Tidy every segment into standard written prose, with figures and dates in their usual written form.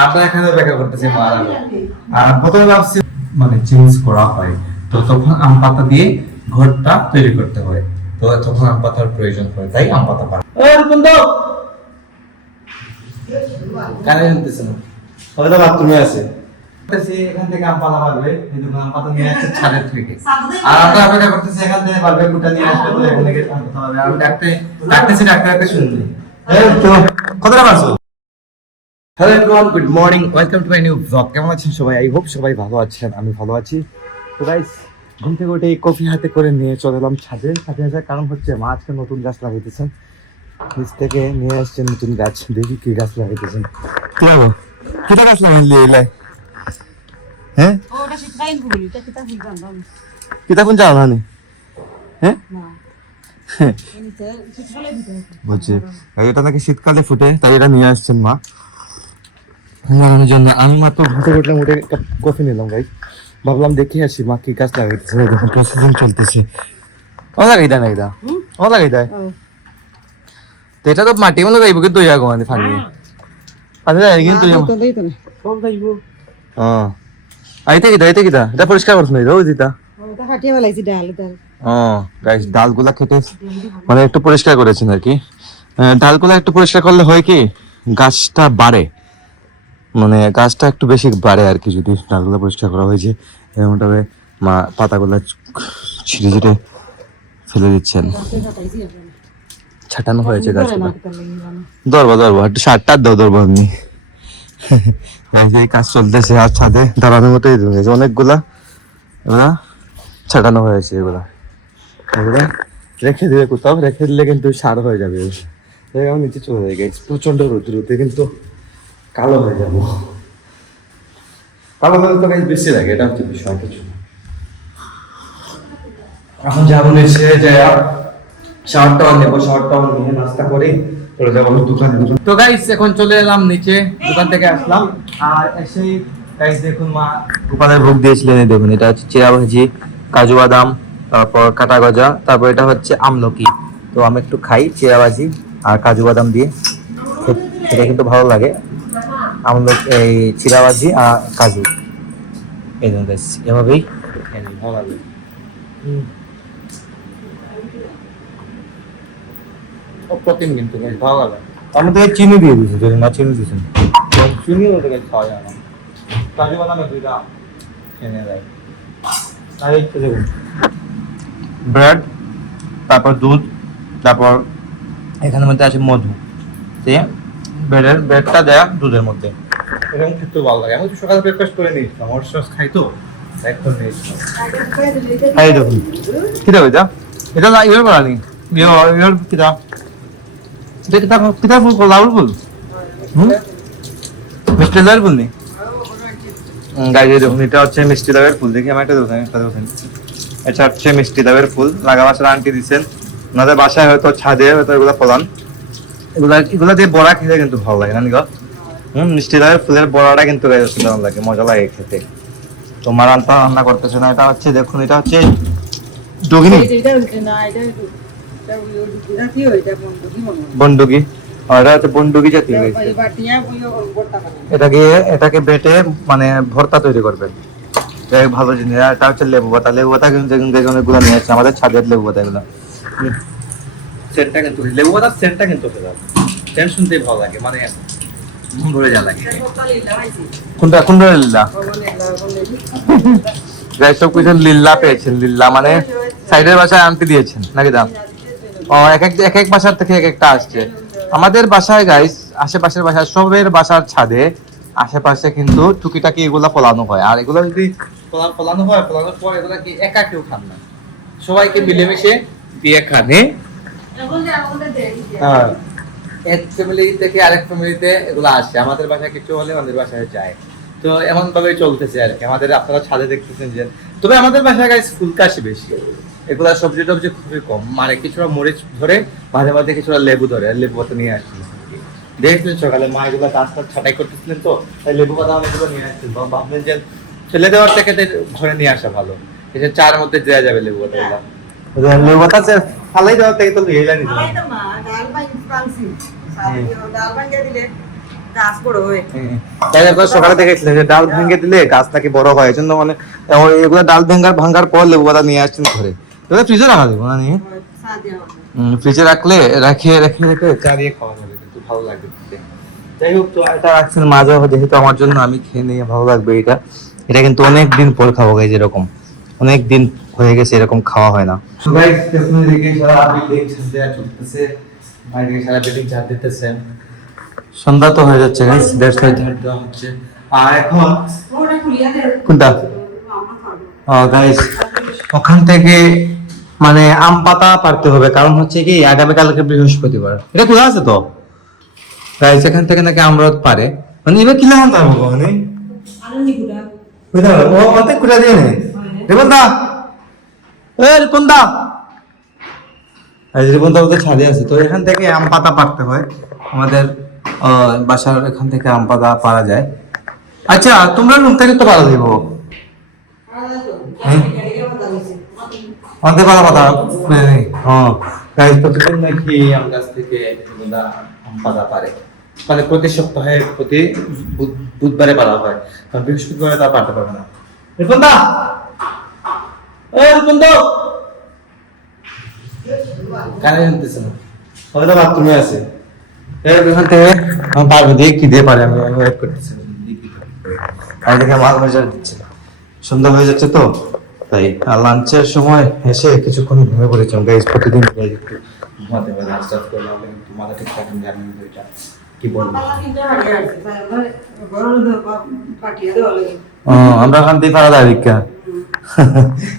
আপনার এখানে ব্যাখ্যা করতেছি প্রথমে ভাবছি মানে চেঞ্জ করা হয়, তো তখন আম পাতা দিয়ে ঘরটা তৈরি করতে হয়, তো তখন আম পাতার প্রয়োজন হয়, তাই আম পাতা পাতা কানে নিতেছে না, হয়তো বাথরুমে আছে। এখান থেকে আম পাতা পারবে, কিন্তু আম পাতা নিয়ে আসছে ছাদের থেকে, আর আমরা অপেক্ষা করতেছি এখান থেকে পারবে কুটা নিয়ে আসবে, তো এখান থেকে আম পাতা পারবে। আমি ডাকতেছি, ডাক্তার একটা শুনবে তো কতটা পারছো। Hello everyone, good morning, welcome to my new blog. কেমন আছেন সবাই? আই হোপ সবাই ভালো আছেন, আমি ভালো আছি। তো গাইস, ঘুম থেকে উঠে কফি হাতে করে নিয়ে চলে এলাম ছাদে। ছাদে আসার কারণ হচ্ছে মা আজকে নতুন গাছ লাগাইতেছেন, নিচ থেকে নিয়ে আসছেন নতুন গাছ। দেখি কি গাছ লাগাইতেছেন। কি হবে, কিটা গাছ লাগাইলি এলাই? হ্যাঁ, ওটা শীতকালীন ফুল, এটা কিতা ফুল জানতাম কিটা কোন জানো না? হ্যাঁ, না। এমনিতে শীতকালে দিতে হয়। বুঝছি। এটা নাকি শীতকালে ফুটে, তাই এটা নিয়ে আসছেন মা লাগানোর জন্য। আমি মাত্র ঘুম থেকে উঠলাম, উঠে কাপ কফি নিলাম গাই। ভাবলাম দেখে আসি মা কি গাছ লাগাইতেছে, দেখুন প্রসেসিং চলতেছে। ও লাগাই দেয় না, এটা ও লাগাই দেয়। তো এটা তো মাটি মনে যাইব, কিন্তু ইয়া মানে ফানি আচ্ছা যাই কিন্তু তো দেই তো না সব যাইব। হ্যাঁ, আইতে কিটা এটা পরিষ্কার করছ না, ওই দিতা। ওটা কাটিয়ে ফেলাইছি ডাল। গাইস ডালগুলা কেটে মানে একটু পরিষ্কার করেছেন আর কি। ডালগুলা একটু পরিষ্কার করলে হয় কি, গাছটা বাড়ে, মানে গাছটা একটু বেশি বাড়ে আর কি, যদি ডালগুলো পরিষ্কার করা হয়েছে। এমনটা মা পাতাগুলা ছিঁড়ে ছিঁড়ে ফেলে দিচ্ছেন। ছাটানো হয়েছে গাছগুলো। ধরবো একটু সারটা ধরবো আমি। এই কাজ চলতেছে, আর ছাদে দাঁড়ানোর মতোই হয়েছে অনেকগুলা, এগুলা ছাটানো হয়েছে। এগুলা রেখে দিলে কোথাও, রেখে দিলে কিন্তু সার হয়ে যাবে। নিচে চলে যায় গেছে, প্রচন্ড রোদে কিন্তু কালো হয়ে যাবো। কালো হলে তো গাছ বেশি লাগে, এটা হচ্ছে বিষয়। কিছু এখন যাবো নিচে, শাওয়ারটা নেবো, শাওয়ারটা নিয়ে নাস্তা করে চলে যাবো দোকানে। তো গাইস এখন চলে এলাম নিচে, দোকান থেকে আসলাম। আর এসেই গাইস দেখুন মা দোকানের ভোগ দিয়েছিলেন, এই দেখুন এটা হচ্ছে চিড়া ভাজি, কাজু বাদাম, তারপর কাটা গজা, তারপর এটা হচ্ছে আমলকি। তো আমি একটু খাই চিড়া ভাজি আর কাজু বাদাম দিয়ে, এটা কিন্তু ভালো লাগে। আমলকি, এই চিড়া ভাজি আর কাজু, এই দেখুন গাইস এভাবেই ভালো লাগে। প্রোটিন কিন্তু ভালো লাগে। আমি তো চিনি দিয়ে দিয়েছি, যদি না চিনি দিয়েছেন চিনি ওটা খাওয়া যায় না। কাজু বাদাম দুইটা এনে দেয়। আর একটু দেখুন ব্রেড, তারপর দুধ, তারপর এখানের মধ্যে আছে মধু, দিয়ে ব্রেডটা দেয়া দুধের মধ্যে, এরকম খেতে ভালো লাগে। আমি তো সকালে ব্রেকফাস্ট করে নিয়েছিলাম, ওর সস খাই তো একদম নিয়েছিলাম। এই দেখুন কিটা এটা, এটা না ইয়ে করা নি ইয়ে কিটা, কিতা ফুল, লাউল ফুল, মিষ্টি লাউয়ের ফুল নেই গাইজ। দেখুন এটা হচ্ছে মিষ্টি লাউয়ের ফুল। দেখি আমার একটা দেখেন, এটা হচ্ছে মিষ্টি লাউয়ের ফুল। লাগা বাসার আন্টি দিচ্ছেন, ওনাদের বাসায় হয়তো ছাদে হয়তো এগুলো ফলান। এগুলা দিয়ে বড়া খেতে কিন্তু ভালো লাগে না নিগো। মিষ্টি লাউয়ের ফুলের বড়াটা কিন্তু ভালো লাগে, মজা লাগে খেতে। তোমার রান্না করতেছে না। এটা হচ্ছে দেখুন, এটা হচ্ছে ডগিনি বন্ডুকি, এটা হচ্ছে বন্ডুকি জাতীয়। এটাকে বেটে মানে ভর্তা তৈরি করবেন, ভালো জিনিস। এটা হচ্ছে লেবু পাতা, কিন্তু অনেকগুলো নিয়ে আসছে আমাদের ছাদের লেবু পাতা। এগুলো সেন্টটা কিন্তু, লেবু পাতার সেন্টটা কিন্তু সেন্ট শুনতেই ভালো লাগে, মানে ঘুরে যা লাগে। কোনটা লিল্লা গাইস, সব কিছু লিল্লা পেয়েছেন। লিল্লা মানে সাইডের বাসায় আনতে দিয়েছেন নাকি দাম? ও এক এক বাসার থেকে এক একটা আসছে। আমাদের বাসায় গাইস, আশেপাশের বাসায় সবের বাসার ছাদে আশেপাশে কিন্তু টুকিটাকি এগুলা ফলানো হয়। আর এগুলো যদি ফলানোর পর এগুলা কি একা কেউ খান না, সবাইকে মিলেমিশে দিয়ে খানে। হ্যাঁ, এক ফ্যামিলি থেকে আরেক ফ্যামিলিতে এগুলো আসে। আমাদের বাসায় কিছু হলে আমাদের বাসায় যায়। তো এমন ভাবে চলতেছে আর কি আমাদের। আপনারা ছাদে দেখতেছেন যে, তবে আমাদের বাসায় গাইস ফুলকাশি বেশি, এগুলা সবজি টবজি খুবই কম। মানে কিছুটা মরিচ ধরে, মাঝে মাঝে কিছুটা লেবু ধরে, লেবু পাতা নিয়ে আসছিল। দেখছিলেন সকালে মা এগুলো গাছটা ছাটাই করতেছিলেন, তো তাই লেবু পাতা অনেকগুলো নিয়ে আসছিল। ভাবলেন যে ফেলে দেওয়ার থেকে ঘরে নিয়ে আসা ভালো, এসে চার মধ্যে দেওয়া যাবে লেবু পাতা গুলা। লেবু পাতা ফালাই দেওয়ার থেকে তো নিয়ে নিতে গাছ বড় হয়। তাই একবার সকালে দেখেছিলেন যে ডাল ভেঙে দিলে গাছ নাকি বড় হয়, এই জন্য মানে এগুলো ডাল ভাঙার পর লেবু পাতা নিয়ে আসছেন ঘরে। এগুলো ফ্রিজে রাখা দেবো না নিয়ে, ফ্রিজে রাখলে রেখে চা দিয়ে খাওয়া যাবে, কিন্তু ভালো লাগবে খেতে। যাই হোক, তো এটা রাখছেন মাঝে, যেহেতু আমার জন্য, আমি খেয়ে নিয়ে ভালো লাগবে এটা। এটা কিন্তু অনেক দিন পর খাবো গাইজ, এরকম অনেক দিন হয়ে গেছে এরকম খাওয়া হয় না। গাইজ পেছনে দিকে সারা বিল্ডিং ঝাড় চলতেছে, বাইরে সারা বিল্ডিং ঝাড় দিতেছে। সন্ধ্যা তো হয়ে যাচ্ছে গাইজ, দেড় সাইড ঝাড় দেওয়া হচ্ছে। আর এখন কোনটা গাইজ, ওখান থেকে মানে আম পাতা পারতে হবে, কারণ হচ্ছে কি আগামীকালকে বৃহস্পতিবার। এটা কোথায় আছে তো গাইজ, এখান থেকে নাকি আমরত পারে, মানে এবার কিনা আনতে হবে মানে ও অর্ধেক কুড়া দিয়ে নে রিপনদা, রিপনদা রিপনদা ওদের ছাদে আছে। তো এখান থেকে আম পাতা পারতে হয়, আমাদের বাসার এখান থেকে আম পাতা পারা যায়। আচ্ছা, তোমরা রুম থেকে তো পারা দেবো অন্তে পাতা পাতা হ্যাঁ, প্রতিদিন নাকি আম গাছ থেকে আম পাতা পারে, মানে প্রতি সপ্তাহে প্রতি বুধবারে পারা হয়, কারণ বৃহস্পতিবারে তা পারতে পারবে না। রিপনদা, রিপনদা কানে শুনতেছে না, হয়তো বাথরুমে আছে। এখান থেকে আমি পারবো, দিয়ে কি দিয়ে পারে, আমি ওয়েট করতেছি। আর দেখে মাল বাজার দিচ্ছে, সন্ধ্যা হয়ে যাচ্ছে তো তাই। আর লাঞ্চের সময় এসে কিছুক্ষণ ঘুমে পড়েছিলাম গাইজ, প্রতিদিন একটু ঘুমাতে পারি, আস্তে আস্তে তোমাদের ঠিকঠাক জানি এটা কি বলবো। আমরা এখান থেকে পারা যায় ভিক্ষা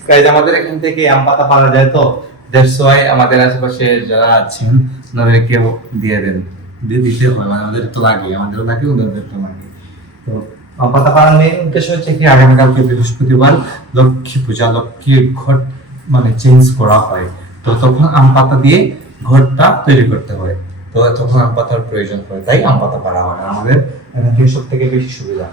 গাইজ, আমাদের এখান থেকে আম পাতা পাওয়া যায়, তো দ্যাটস ওয়াই আমাদের আশেপাশে যারা আছেন ওনাদেরকে দিয়ে দেন, দিতে হয়, মানে আমাদের তো লাগে, আমাদেরও লাগে, ওদের তো লাগে। তো আম পাতা পাওয়ার মেইন উদ্দেশ্য হচ্ছে কি আগামীকালকে বৃহস্পতিবার লক্ষ্মী পূজা, লক্ষ্মী ঘট মানে চেঞ্জ করা হয়, তো তখন আম পাতা দিয়ে ঘরটা তৈরি করতে হয়, তো তখন আম পাতার প্রয়োজন হয়, তাই আম পাতা পাড়া হয়। আমাদের এখানে সব থেকে বেশি সুবিধা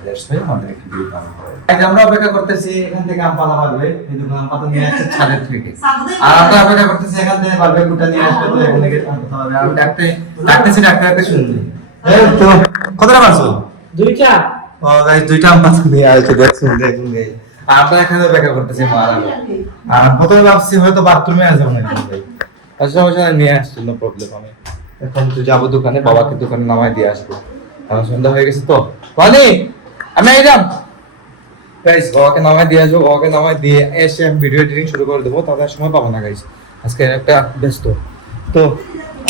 আমাদের এখানে দিয়ে পাওয়া হয়। আমরা অপেক্ষা করতেছি এখান থেকে আম পাতা পারবে, কিন্তু আম পাতা নিয়ে আসছে ছাদের থেকে, আর আমরা অপেক্ষা করতেছি এখান থেকে পারবে কুটা নিয়ে আসবে, তো এখান থেকে আম পাতা পাবে। আমি ডাকতে শুনছি। এই তো কতটা পারছো? দুইটা। ও গাইস, দুইটা আম পাতা নিয়ে আসছে, দেখুন গাইস। আর আমরা এখানে অপেক্ষা করতেছি মারা। আর প্রথমে ভাবছি হয়তো বাথরুমে আসবে মনে হয়, আসলে নিয়ে আসছে, নো প্রবলেম। আমি এখন তো যাবো দোকানে, বাবাকে দোকানে নামাই দিয়ে আসবো, কারণ সন্ধ্যা হয়ে গেছে তো। বলি আমি এলাম গাইস, বাবাকে নামাই দিয়ে আসবো, বাবাকে নামাই দিয়ে এসে আমি ভিডিও এডিটিং শুরু করে দেবো, তাদের সময় পাবো না গাইস, আজকে একটা ব্যস্ত। তো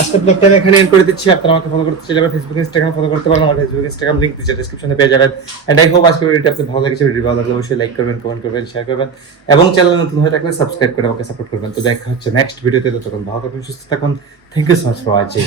আজকে ব্লগটা আমি এখানে এন্ড করে দিচ্ছি। আপনারা আমাকে ফলো করতে চাইলে ফেসবুক ইনস্টাগ্রাম ফলো করতে পারেন, আমার ফেসবুক ইনস্টাগ্রাম লিংক দিচ্ছে ডেসক্রিপশনে পেয়ে যাবেন। এন্ড আই হোপ আজকে ভিডিওটা আপনাদের ভালো লেগেছে। ভিডিও ভালো লাগলে অবশ্যই লাইক করবেন, কমেন্ট করবেন, শেয়ার করবেন, এবং চ্যানেল নতুন হয়ে থাকলে সাবস্ক্রাইব করে আমাকে সাপোর্ট করবেন। তো দেখা হচ্ছে নেক্সট ভিডিওতে, ততক্ষণ ভালো থাকুন, সুস্থ থাকুন। Thank you so much for watching.